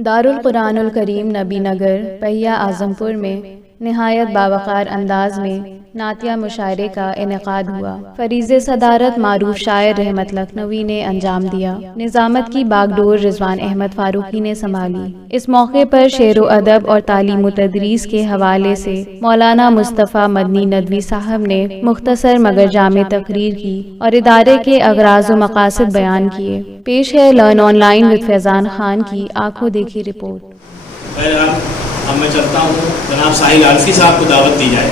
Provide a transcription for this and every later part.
دارالقرآن الکریم نبی نگر پہیہ اعظم پور میں نہایت باوقار انداز میں نعتیہ مشاعرے کا انعقاد ہوا۔ فریض صدارت معروف شاعر رحمت لکھنوی نے انجام دیا۔ نظامت کی باغ ڈور رضوان احمد فاروقی نے سنبھالی۔ اس موقع پر شعر و ادب اور تعلیم و تدریس کے حوالے سے مولانا مصطفیٰ مدنی ندوی صاحب نے مختصر مگر جامع تقریر کی اور ادارے کے اغراض و مقاصد بیان کیے۔ پیش ہے لرن آن لائن وتھ فیضان خان کی آنکھوں دیکھی رپورٹ۔ اب میں چلتا ہوں جناب ساحل عارفی صاحب کو دعوت دی جائے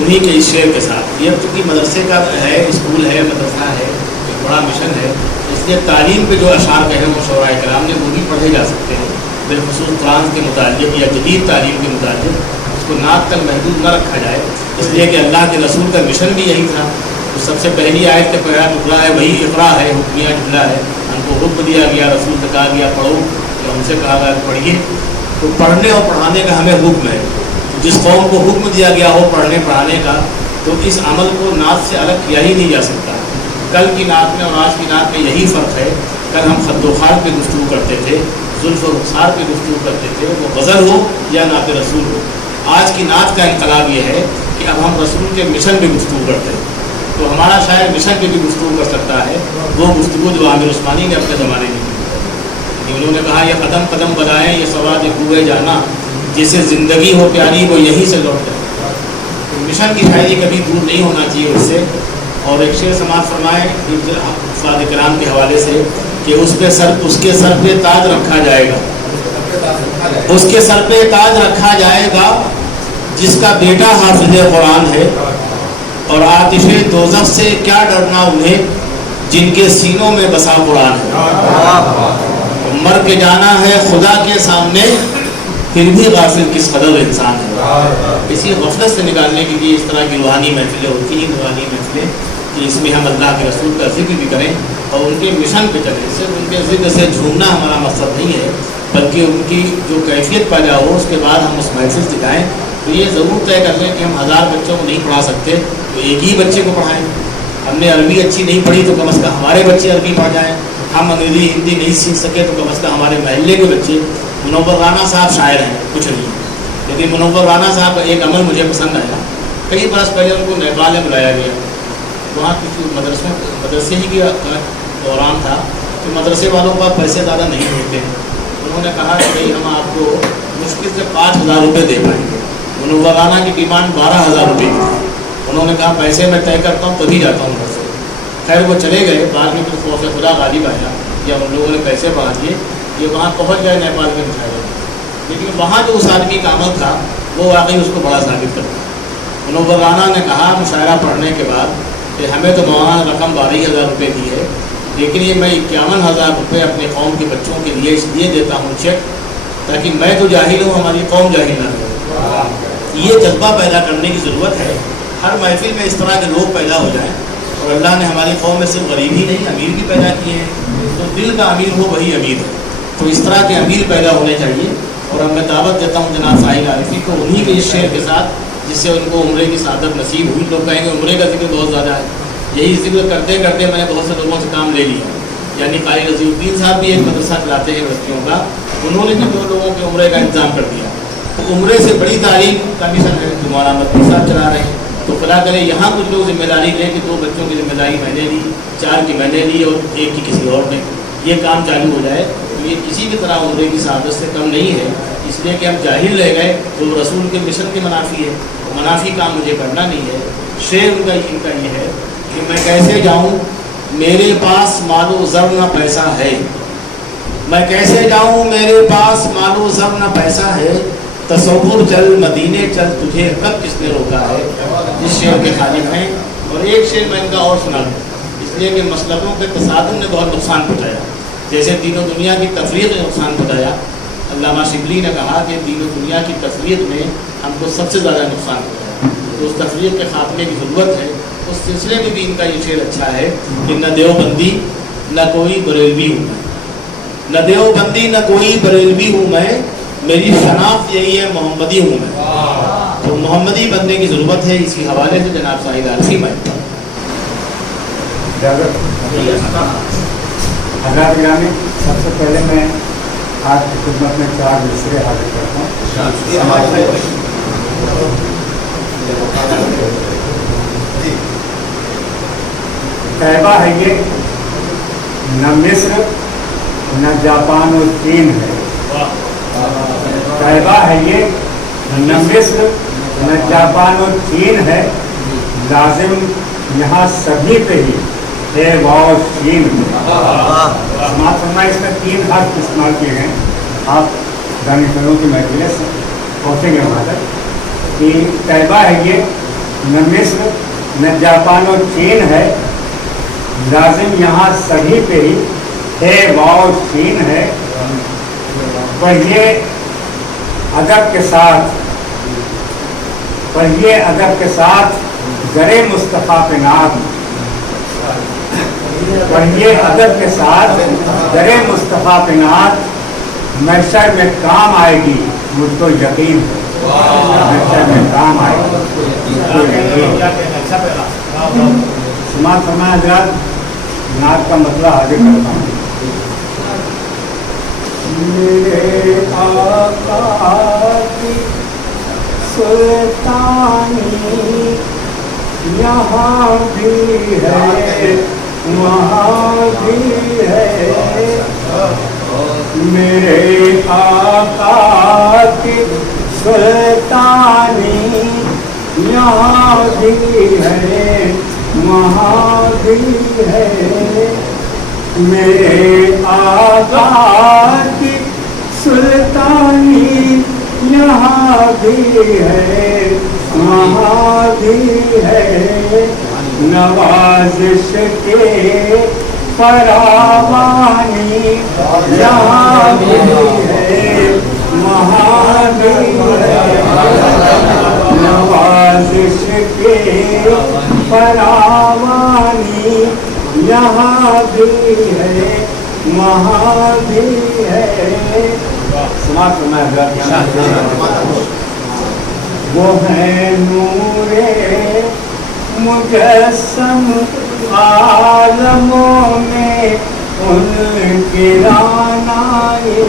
انہی کے اس شعر کے ساتھ۔ یہ چونکہ مدرسے کا ہے، اسکول ہے، مدرسہ ہے، ایک بڑا مشن ہے، اس لیے تعلیم پہ جو اشعار کہے ہیں شعراء کرام نے وہ بھی پڑھے جا سکتے ہیں، بالخصوص قرآن کے متعلق یا جدید تعلیم کے متعلق اس کو نعت تک محدود نہ رکھا جائے، اس لیے کہ اللہ کے رسول کا مشن بھی یہی تھا۔ تو سب سے پہلی آیت کا پہلا ٹکڑا ہے وہی اقرا ہے، حکمیہ جملہ ہے، ہم کو حکم دیا گیا، رسول سے کہا گیا پڑھو، یا ہم سے کہا گیا پڑھیے۔ تو پڑھنے اور پڑھانے کا ہمیں حکم ہے۔ جس قوم کو حکم دیا گیا ہو پڑھنے پڑھانے کا تو اس عمل کو نعت سے الگ کیا ہی نہیں جا سکتا۔ کل کی نعت میں اور آج کی نعت میں یہی فرق ہے۔ کل ہم خد و خال پہ گفتگو کرتے تھے، زلف و رخسار پہ گفتگو کرتے تھے، وہ غزل ہو یا نعت رسول ہو۔ آج کی نعت کا انقلاب یہ ہے کہ اب ہم رسول کے مشن پہ گفتگو کرتے ہیں۔ تو ہمارا شاعر مشن پہ بھی گفتگو کر سکتا ہے، وہ گفتگو جو عامر عثمانی نے اپنے زمانے میں کی۔ انہوں نے کہا یہ قدم قدم بلائیں یہ سواد کوئے جانا، جسے زندگی ہو پیاری وہ یہیں سے لوٹ جائے۔ تو مشن کی شاعری کبھی دور نہیں ہونا چاہیے اس سے۔ اور ایک شعر سماعت فرمائے استاد کرام کے حوالے سے کہ اس کے سر پہ تاج رکھا جائے گا، اس کے سر پہ تاج رکھا جائے گا جس کا بیٹا حافظ قرآن ہے، اور آتش دوزخ سے کیا ڈرنا انہیں جن کے سینوں میں بسا قرآن ہے۔ مر کے جانا ہے خدا کے سامنے پھر بھی غافل کس قدر انسان ہے۔ اسی غفلت سے نکالنے کے لیے اس طرح کی روحانی محفلیں ہوتی ہیں، روحانی محفلیں کہ اس میں ہم اللہ کے رسول کا ذکر بھی کریں اور ان کے مشن پہ چلیں۔ صرف ان کے ذکر سے جھومنا ہمارا مقصد نہیں ہے، بلکہ ان کی جو کیفیت پیدا ہو اس کے بعد ہم اس محفل سے دکھائیں۔ تو یہ ضرور طے کر لیں کہ ہم 1000 بچوں کو نہیں پڑھا سکتے تو ایک ہی بچے کو پڑھائیں۔ ہم نے عربی اچھی نہیں پڑھی تو کم از کم ہمارے بچے عربی پڑھ جائیں۔ ہم انگریزی ہندی نہیں سیکھ سکے تو کم از کم ہمارے محلے کے بچے۔ منور رانا صاحب شاعر ہیں، کچھ نہیں، لیکن منور رانا صاحب کا ایک عمل مجھے پسند آیا۔ کئی برس پہلے ان کو نیپال میں بلایا گیا، وہاں کسی مدرسے ہی کے دوران تھا کہ مدرسے والوں کا پیسے زیادہ نہیں ملتے ہیں۔ انہوں نے کہا کہ بھائی ہم آپ کو مشکل سے 5000 روپے دے پائیں گے۔ منور رانا کی ڈیمانڈ 12000 روپے کی تھی۔ انہوں نے کہا پیسے میں طے کرتا ہوں تبھی جاتا ہوں گھر سے۔ خیر وہ چلے گئے، بعد میں پھر خوف خدا غالب آیا یا ان لوگوں نے پیسے بڑھا دیے، یہ وہاں پہنچ گئے نیپال میں دکھایا گیا، لیکن وہاں جو اس آدمی کا عمل تھا وہ واقعی اس کو بڑا ثابت کرتا۔ منور رانا نے کہا مشاعرہ پڑھنے کے بعد کہ ہمیں تو مولانا رقم 12000 روپے دی ہے، لیکن یہ میں 51000 روپے اپنے قوم کے بچوں کے لیے اس لیے دیتا ہوں چیک تاکہ میں تو جاہل ہوں ہماری قوم جاہل نہ ہو۔ یہ جذبہ پیدا کرنے کی ضرورت ہے۔ ہر محفل میں اس طرح کے لوگ پیدا ہو جائیں، اور اللہ نے ہماری قوم میں صرف غریب ہی نہیں امیر بھی پیدا کیے ہیں، تو دل کا امیر ہو وہی امیر ہے۔ تو اس طرح کے امیر پیدا ہونے چاہیے۔ اور اب میں دعوت دیتا ہوں جناب ساحل عارفی کو انہی کے اس شعر کے ساتھ جس سے ان کو عمرے کی سعادت نصیب ہوئی۔ لوگ کہیں گے عمرے کا ذکر بہت زیادہ ہے، یہی ذکر کرتے کرتے میں نے بہت سے لوگوں سے کام لے لیا۔ یعنی قاری رضی الدین صاحب بھی ایک مدرسہ چلاتے ہیں بستیوں کا، انہوں نے بھی 2 لوگوں کے عمرے کا انتظام کر دیا۔ تو عمرے سے بڑی تعلیم کا مشن ہے جو مولانا مدنی صاحب چلا رہے ہیں۔ تو خدا کرے یہاں کچھ لوگ ذمہ داری لیں کہ 2 بچوں کی ذمہ داری میں نے لی، 4 کی میں نے لی اور 1 کی کسی اور نے، یہ کام چالو ہو جائے تو یہ کسی بھی طرح عمرے کی سعادت سے کم نہیں ہے۔ اس لیے کہ ہم جاہل رہ گئے تو رسول کے مشن کے منافی ہے، منافی کام مجھے کرنا نہیں ہے۔ شعر ان کا یہ ہے کہ میں کیسے جاؤں میرے پاس مال و زر نہ پیسہ ہے، میں کیسے جاؤں میرے پاس مال و زر نہ پیسہ ہے، تصور چل مدینے چل تجھے کب کس نے روکا ہے۔ اس شعر کے خالق ہیں۔ اور ایک شعر میں ان کا اور سنا دوں، اس لیے کہ مسلکوں کے تصادم نے بہت نقصان پہنچایا، جیسے دین و دنیا کی تفریق نے نقصان پہنچایا۔ علامہ شبلی نے کہا کہ دین و دنیا کی تفریق نے ہم کو سب سے زیادہ نقصان پہنچایا، تو اس تفریق کے خاتمے کی ضرورت ہے۔ اس سلسلے میں بھی ان کا یہ شعر اچھا ہے کہ نہ دیوبندی نہ کوئی بریلوی ہوں میں، نہ دیوبندی نہ کوئی بریلوی ہوں میں، میری شناخت یہی ہے محمدی ہوں میں۔ تو محمدی بننے کی ضرورت ہے۔ اسی حوالے سے جناب ساحل عارفی میں حضرات گرامی، سب سے پہلے میں آپ کی خدمت میں 4 مصرے حاضر کرتا ہوں. طیبہ ہے یہ، نہ مصر نہ جاپان و چین ہے. طیبہ ہے یہ، نہ مصر نہ جاپان و چین ہے، لازم یہاں سبھی پہ ہی ہے واؤ شین. سماعت فرمائے، اس میں 3 حرف استعمال کیے ہیں. آپ دانشوروں کی محفلیں سے پہنچیں گے وہاں تک کہ طیبہ ہے یہ، نہ مصر نہ جاپان و چین ہے، لازم یہاں سبھی پہ ہی ہے واؤ شین ہے. پڑھیے ادب کے ساتھ، پڑھیے ادب کے ساتھ زرے مصطفیٰ پہ ناز. پڑھیے ادب کے ساتھ زرے مصطفیٰ پہ ناز، محشر میں کام آئے گی مجھ کو یقین ہے. محشر میں کام آئے گی مجھ کو یقین ہے. سماعت فرمائے حضرات، نعت کا مسئلہ حاضر کرتا ہوں. میرے آقا کی سلطانی یہاں بھی ہے وہاں بھی ہے. میرے آقا کی سلطانی یہاں بھی ہے وہاں بھی ہے. میرے آقا کی سلطانی یہاں بھی ہے وہاں بھی ہے. نوازش کے فراوانی یہاں بھی ہے وہاں بھی ہے. نوازش کے فراوانی یہاں بھی ہے وہاں بھی ہے. سماعت فرمائے. وہ ہے نور مجسم عالموں میں ان کی رانائی.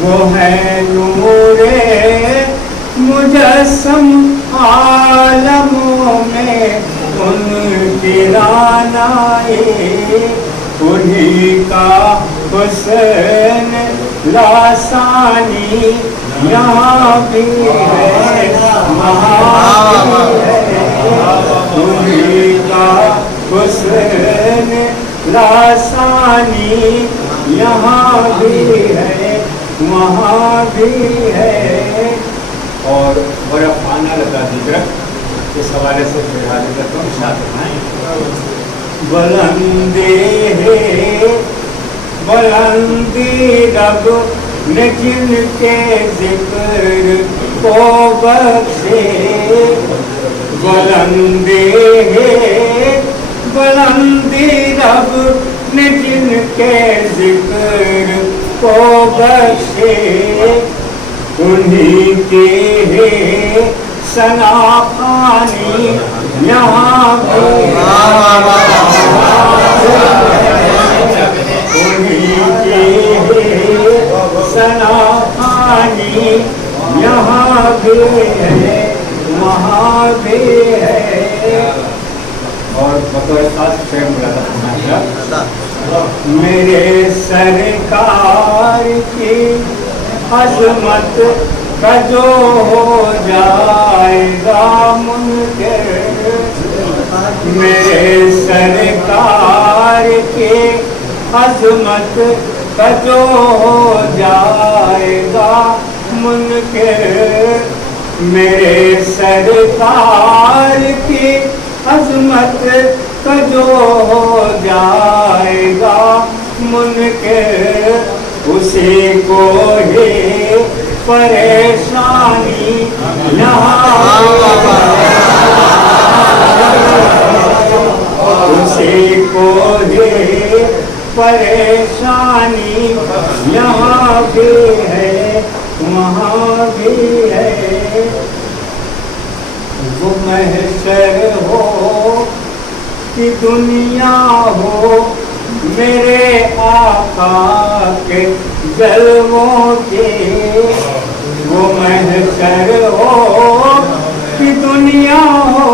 وہ ہے نور مجسم عالموں میں ان کی رانائی. انہی کا حسن لاسانی یہاں بھی ہے وہاں بھی ہے. انہی کا حسن لاسانی یہاں بھی ہے وہاں بھی ہے. اور بڑا خانہ لگا دیگر اس حوالے سے پھر حاضر کرتا ہوں. ارشاد بلندی ہے بلندی رب نے جن کے ذکر کو بخشے. بلندی ہے بلندی رب نے جن کے ذکر کو بخشے. انہی کے ہے ثنا خوانی یہاں بھی انہی کے ہے ثنا خوانی یہاں بھی ہے وہاں بھی ہے. اور بطور خاص شعر ملاحظہ میرے سرکار کی عظمت کا جو ہو جائے گا منکر. میرے سرکار کی عظمت کا جو ہو جائے گا منکر. میرے سرکار کی عظمت کا جو ہو جائے گا منکر. اسی کو ہی پریشانی یہاں اسی کو ہی پریشانی یہاں بھی ہے وہاں بھی ہے. وہ محشر ہو کہ دنیا ہو میرے آقا کے जलवों के वो महशर हो कि दुनिया हो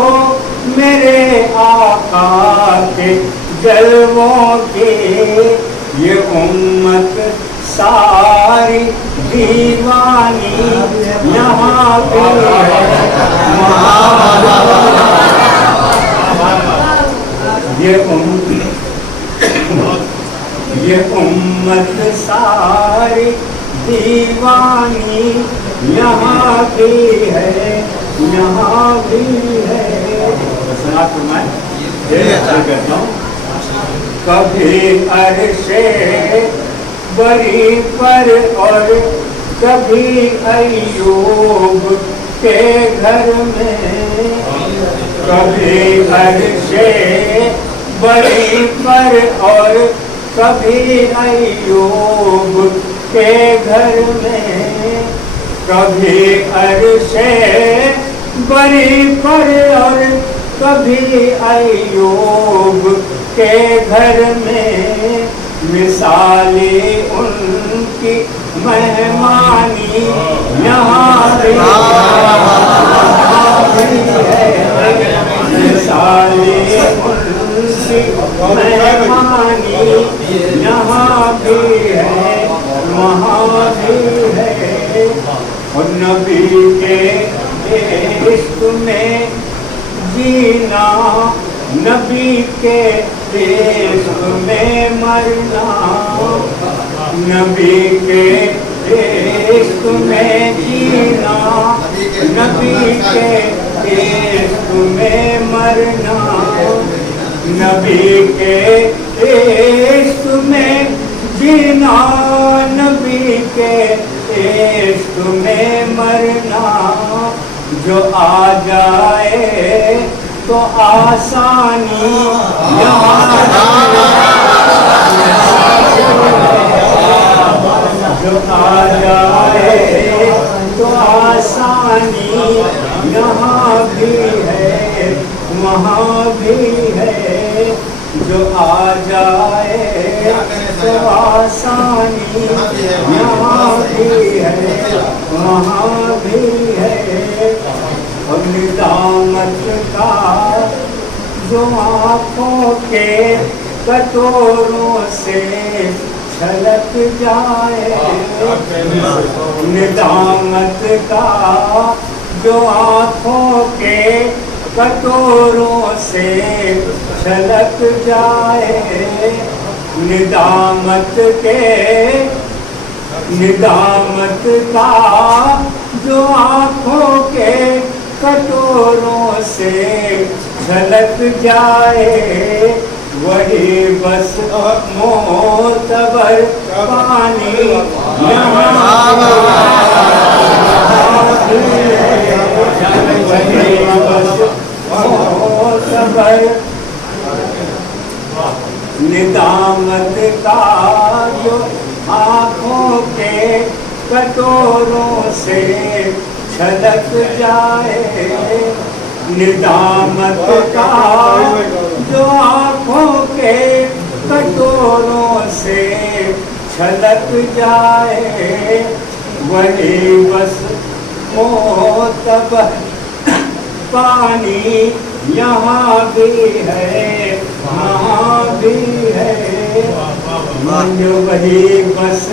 मेरे आका के जलवों के ये उम्मत सारी दीवानी यहाँ भी है ये उम्मत सारी दीवानी यहाँ भी है यहाँ भी है। सुना मैं करता हूँ कभी अरशे बरी पर और कभी अय्यूब के घर में कभी अरशे बरी पर और कभी अय्यूब के घर में कभी अरशे बरी पर और कभी अय्यूब के घर में मिसाली उनकी मेहमानी यहाँ भी है मिसाली उनकी मेहमानी यहाँ भी है वहाँ भी है। और नबी के इश्क में जीना नबी के इश्क में मरना नबी के इश्क में जीना नबी के इश्क में मरना नबी के इश्क में जीना नबी के इश्क में मरना जो आ जाए तो आसानी यहाँ जो आ जाए तो आसानी यहाँ भी है वहाँ भी है जो आ जाए तो आसानी यहाँ भी है वहाँ भी है। और निदामत का जो आँखों के कटोरों से छलक जाए निदामत का जो आँखों के कटोरों से छलक जाए निदामत का जो आँखों के कटोरों से झलक जाए वही बस मोतबर पानी वही बस मोतबर निदामत का जो आँखों के कटोरों से छलक जाए निदामत का जो आँखों के कटोरों से छलक जाए वही बस मोतबर पानी यहाँ भी है वहाँ भी है जो वही बस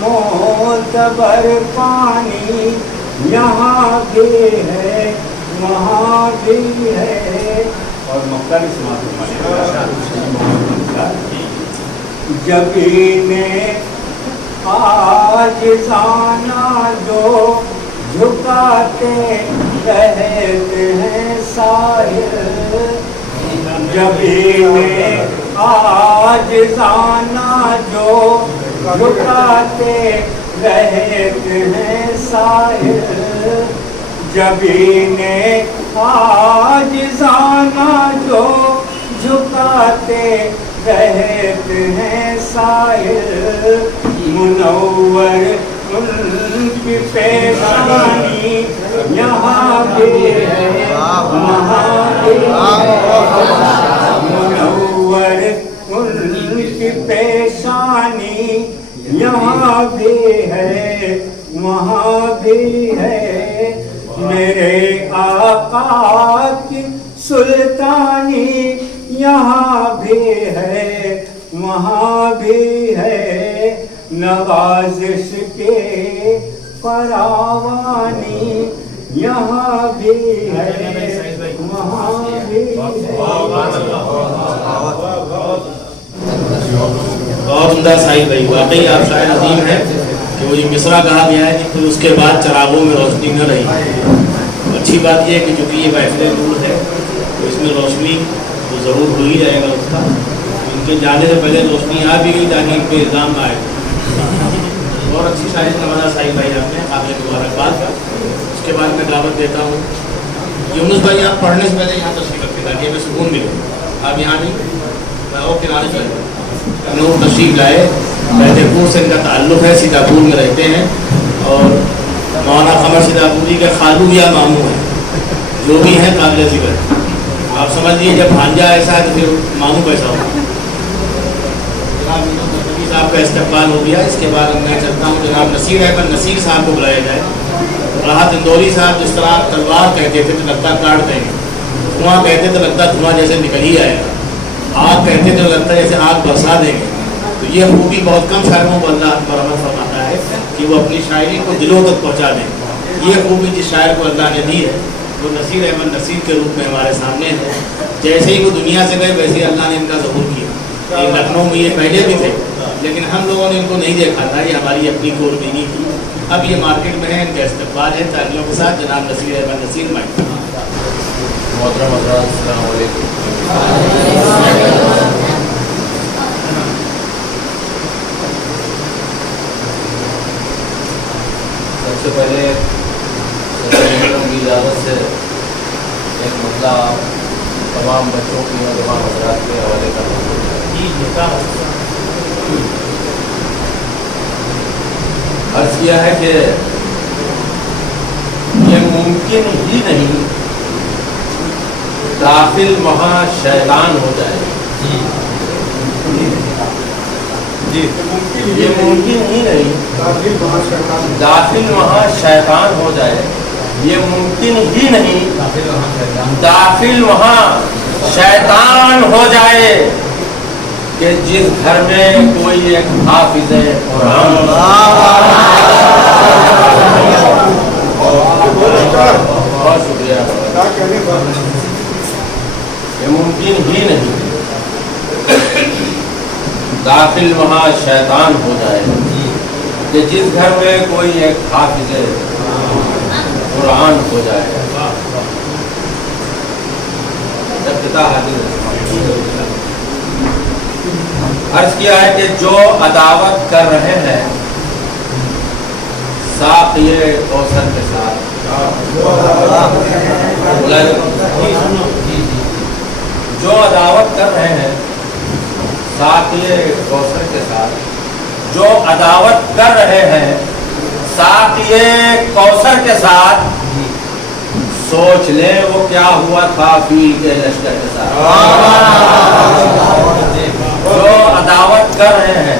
मोतबर पानी यहाँ भी है वहाँ भी है। और मक्का भी जबीने आज जाना जो झुकाते रहते हैं साहिल जबीने आज जाना जो झुकाते रहते हैं साहिल जबीने आज जाना जो झुकाते रहते हैं साहिल मुनव्वर उनकी पेशानी यहाँ भी है वहाँ भी है मुनव्वर उनकी पेशानी यहाँ भी है वहाँ भी है, मेरे आका की सुल्तानी यहाँ भी है वहाँ भी है, नवाजिश के फरावानी यहाँ भी है वहाँ भी है। बहुत उम्दा साहिब भाई, वाकई आप शायर अजीम हैं कि वो ये मिसरा कहा गया है कि फिर उसके बाद चरागों में रोशनी न रही। अच्छी बात यह है कि चूँकि ये महफिल नूर है तो इसमें रोशनी तो ज़रूर हो ही जाएगा उसका। इनके जाने से पहले रोशनी आ भी गई ताकि इन पर इल्ज़ाम ना आए। और अच्छी शायरी नवाजा साहिब भाई आपने, काबिल मुबारकबाद। उसके बाद मैं दावत देता हूँ यूनुस भाई, आप पढ़ने से पहले यहाँ तशरीफ़ रखते ताकि हमें सुकून मिले। आप यहाँ नहीं, मैं और किनारे से नूर तशरीफ़ लाए। फैज़पुर से इनका ताल्लुक़ है, सीतापुर में रहते हैं और मौलाना क़मर सीतापुरी के खालू या मामू हैं, जो भी हैं काबिल ज़िक्र। आप समझ लीजिए जब भांजा ऐसा है तो फिर मामू कैसा होगा। जनाब नबी साहब का इस्तक़बाल हो गया। इसके बाद मैं चलता हूँ जनाब नसीर अहमद नसीर साहब को बुलाया जाए। राहत इंदौरी साहब जिस तरह तलवार कहते थे तो लगता काट देंगे, धुआं कहते तो लगता धुआं जैसे निकल ही आएगा, आग कहते तो लगता जैसे आग बरसा देंगे। तो ये खूबी बहुत कम शायरों को अल्लाह बरामद फरमाता है कि वो अपनी शायरी को दिलों तक पहुँचा दें। ये खूबी जिस शायर को अल्लाह ने दी है वो नसीर अहमद नसीर के रूप में हमारे सामने है। जैसे ही वो दुनिया से गए वैसे ही अल्लाह ने इनका ज़हूर किया। ये लखनऊ में ये पहले भी थे लेकिन हम लोगों ने इनको नहीं देखा था, ये हमारी अपनी कोरबीनी थी। अब ये मार्केट में है, इनका इस्तक़बाल है तालियों के साथ। जनाब नसीर अहमद नसीर माइक। मोहतरम हज़रात, अस्सलाम वालेकुम। सबसे पहले की इजाज़त से एक मसला तमाम बच्चों की और तमाम हज़रात के हवाले करना अर्ज़ किया है कि ये मुमकिन ही नहीं दाखिल वहाँ शैतान हो जाए। ये मुमकिन ही नहीं दाखिल वहाँ शैतान हो जाए। ये मुमकिन ही नहीं दाखिल वहाँ शैतान हो जाए कि जिस घर में कोई एक हाफिज़ कुरान। बहुत शुक्रिया। ये मुमकिन ही नहीं दाखिल वहाँ शैतान हो जाए कि जिस घर में कोई एक हाफिज़ कुरान हो जाए। जब पिता हाजिर अर्ज किया है कि जो अदावत कर रहे हैं साक़िए कौसर के साथ, जो अदावत कर रहे हैं साक़िए कौसर के साथ, जो अदावत कर रहे हैं साक़िए कौसर के साथ, सोच ले वो क्या हुआ था फील के लश्कर के साथ। जो अदावत कर रहे हैं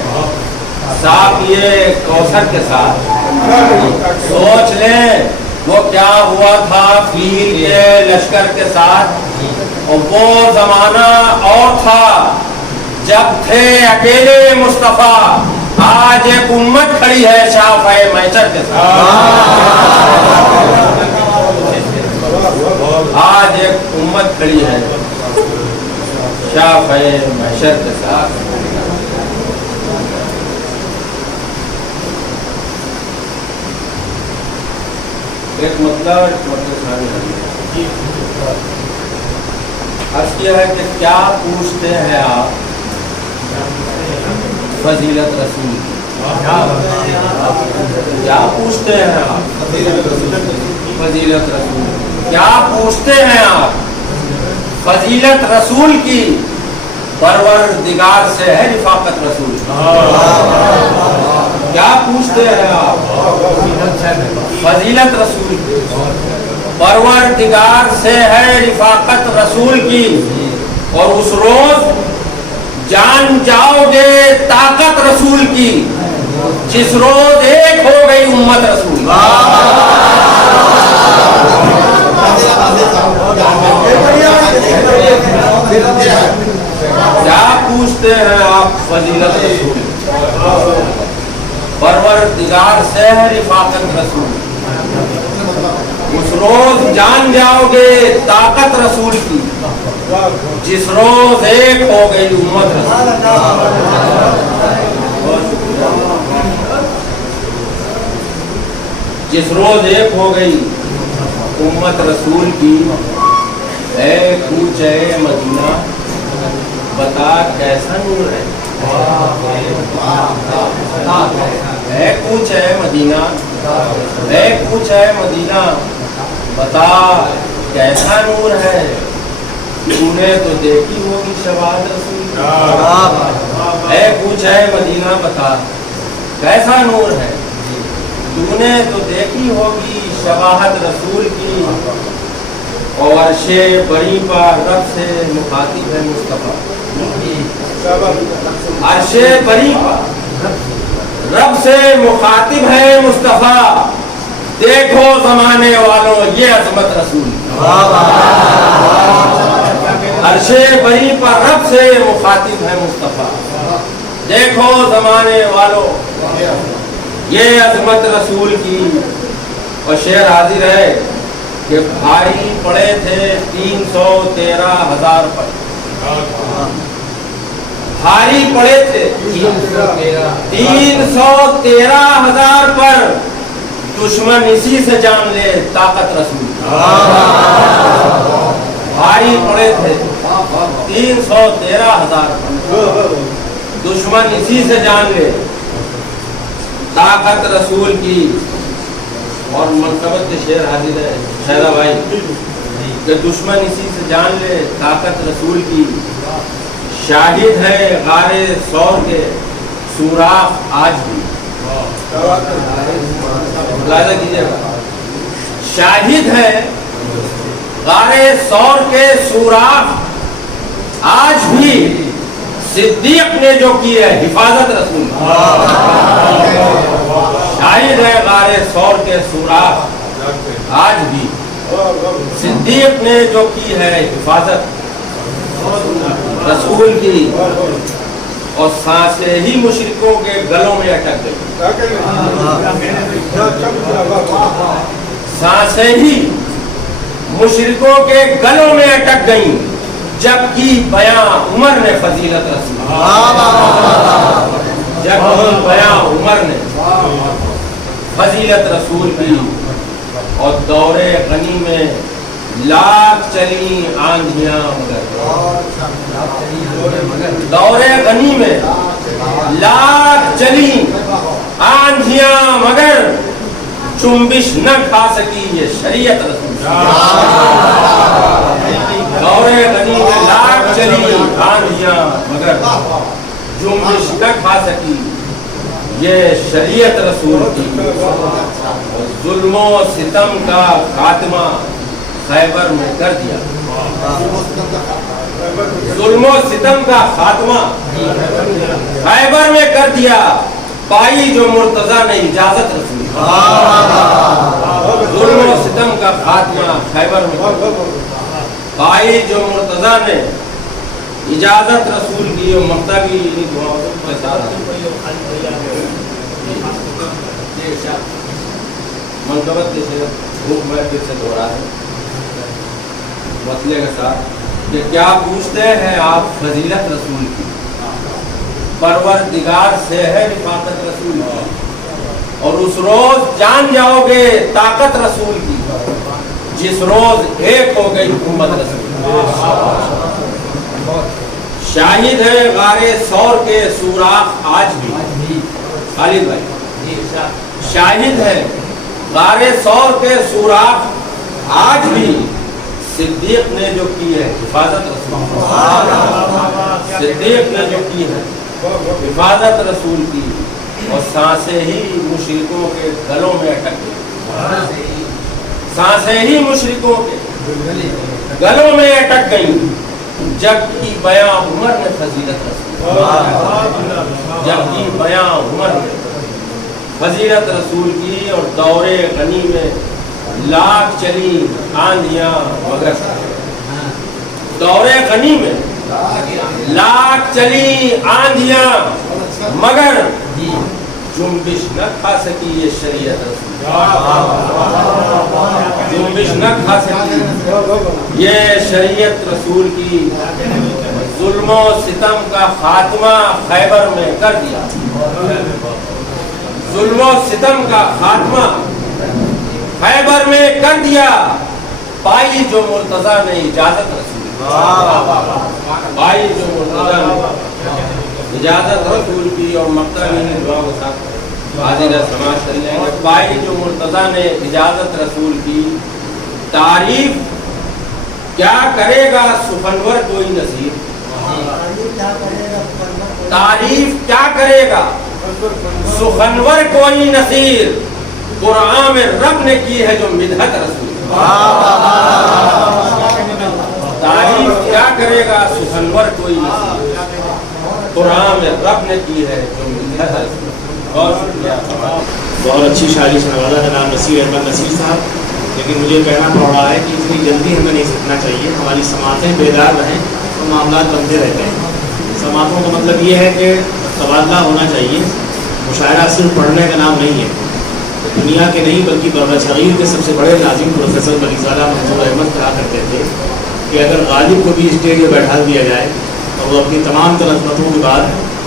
साक़िए कौसर के साथ, सोच ले वो क्या हुआ था फील के लश्कर के साथ। और वो जमाना और था जब थे अकेले मुस्तफ़ा, आज एक उम्मत खड़ी है शाफ़े महशर के साथ। आज एक उम्मत खड़ी है शाफ़े महशर के साथ। एक मतलब अर्ज किया है कि क्या पूछते हैं आप फजीलत रसूल की? क्या पूछते हैं आप फजीलत रसूल? क्या पूछते हैं आप फजीलत रसूल की? परवरदिगार से है रिफाकत रसूल। क्या पूछते हैं आप फजीलत रसूल की? परवरदिगार से है रिफाकत रसूल की। और उस रोज जान जाओगे ताकत रसूल की। जिस रोज एक हो गई उम्मत रसूल। क्या पूछते हैं आप फजीलत रसूल, परवरदिगार से है रिफाकत रसूल। उस रोज जान जाओगे ताकत रसूल की, जिस रोज एक हो गई उम्मत रसूल। जिस रोज एक हो गई उम्मत रसूल की, ऐ कूचे मदीना बता कैसा नूर है। ऐ कूचे मदीना, ऐ कूचे मदीना बता कैसा नूर है। तूने तो देखी होगी शवाहत रसूल। ऐ कूचे मदीना बता कैसा नूर है। तूने तो देखी होगी शवाहत रसूल की, और अर्शे बरी पर रब से मुखातिब है मुस्तफा। अर्शे बरी पर रब से मुखातिब है मुस्तफा। देखो जमाने वालों ये अजमत रसूल। अर्शे बरी पर रब से मुखातिब है मुस्तफा। देखो जमाने वालों ये अजमत रसूल की। और शेर हाजिर है कि भारी पड़े थे 313,000 पर। भारी पड़े थे 313,000 पर। दुश्मन इसी से जान ले ताकत रसूल। भारी पड़े थे 313,000 पर। दुश्मन इसी से जान ले ताकत रसूल की। और मनकबत के शेर हाजिर है शहरा भाई कि दुश्मन इसी से जान ले ताकत रसूल की। शाहिद है गारे सौर के सुराख आज भी। मुलाहिजा कीजिएगा, शाहिद है गारे सौर के सुराख आज भी। सिद्दीक ने जो की है हिफाजत रसूल। शाहिद है गारे सौर के सुराख आज भी। सिद्दीक ने जो की है हिफाजत रसूल की। और सांसें ही मुशरिकों के गलों में अटक गई। सांसें ही मुशरिकों के गलों में अटक गईं, जबकि बयां उमर ने फजीलत रसूल। जबकि बयां उमर ने फजीलत रसूल की। और दौरे गनी में लाख चली आंधियां मगर। दौरे गनी में लाख चली आंधियां मगर, चुम्बिश न खा सकी ये शरीयत रसूल। दौरे गनी में लाख चली आंधियां मगर, चुम्बिश न खा सकी ये शरीयत रसूल की। जुल्मो सितम का खात्मा खैबर में कर दिया। जुल्मो सितम का खात्मा खैबर में कर दिया। पाई जो मुर्तजा ने इजाजत रसूल। जुल्मो सितम का खात्मा खैबर में पाई जो मुर्तजा ने इजाजत रसूल की। और मकतबी मनकबत के से दोहरा है मसले के साथ कि क्या पूछते हैं आप फजीलत रसूल की, परवरदिगार से है रिफाकत रसूल की। और उस रोज जान जाओगे ताकत रसूल की, जिस रोज एक हो गई उम्मत रसूल। शाहिद है गारे सौर के सुराख आज भी। खालिद भाई, शाहिद है गारे सौर के सुराख आज भी। सिद्दीक ने जो की है हिफाजत रसूल। सिद्दीक ने जो की है हिफाजत रसूल की। और सांसें ही मुशरिकों के गलों में अटक गई। सांसें ही मुशरिकों के गलों में अटक गई, जबकि बयां उमर ने फजीलत रसूल। जबकि बयां उमर ने फजीलत रसूल की और दौरे गनी में लाख चली आंधियां मगर दौरे गनी में लाख चली आंधियां मगर जुम्बिश न खा सकी ये शरीयत रसूल, जुम्बिश न खा सकी ये शरीयत रसूल की। जुल्मो सितम का खात्मा खैबर में कर दिया, जुल्मो सितम का खात्मा खैबर में कर दिया, पाई जो मुर्तजा ने इजाजत रसूल, पाई जो मुर्तजा ने इजाजत रसूल की। और मक्ता में दुआ के साथ हाजिर समाज कर लेंगे। पाई जो मुर्तजा ने इजाजत रसूल की, तारीफ क्या करेगा सुफनवर कोई नसीर, तारीफ क्या करेगा सुखनवर कोई नसीर, कुरान में रब ने की है जो मिदहत रसूल, तारीफ क्या करेगा सुखनवर कोई नसीर, कुरान में रब ने की है जो मिदहत रसूल। बहुत शुक्रिया। बहुत अच्छी शायरी से नवाजा जनाब नसीर अहमद नसीर साहब, लेकिन मुझे कहना पड़ रहा है कि इतनी जल्दी हमें नहीं सीखना चाहिए। हमारी समातें बेदार रहें तो मामला बनते रहते हैं। समातों का मतलब ये है कि तबादला होना चाहिए। मुशायरा सिर्फ पढ़ने का नाम नहीं है। दुनिया के नहीं बल्कि बर्रसगीर के सबसे बड़े नाज़िम प्रोफेसर मलिकज़ादा मंजूर अहमद कहा करते थे कि अगर गालिब को भी स्टेज पर बैठा दिया जाए और वो अपनी तमाम तनज़्ज़ुमतों के बाद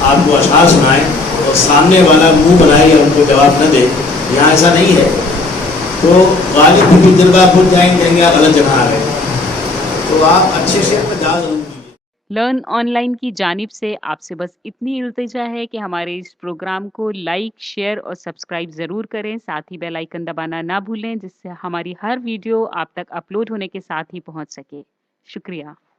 आपको अशआर सुनाए और सामने वाला मुंह बनाए या उनको जवाब न दे, यहाँ ऐसा नहीं है। तो गालिब भी दिलबाग भूल जाएंगे, कहेंगे आप गलत जगह आ गए। तो आप अच्छे शेर पर जा जरूर दीजिए। लर्न ऑनलाइन की जानिब से आपसे बस इतनी इल्तिजा है कि हमारे इस प्रोग्राम को लाइक, शेयर और सब्सक्राइब ज़रूर करें। साथ ही बेल आइकन दबाना ना भूलें, जिससे हमारी हर वीडियो आप तक अपलोड होने के साथ ही पहुंच सके। शुक्रिया।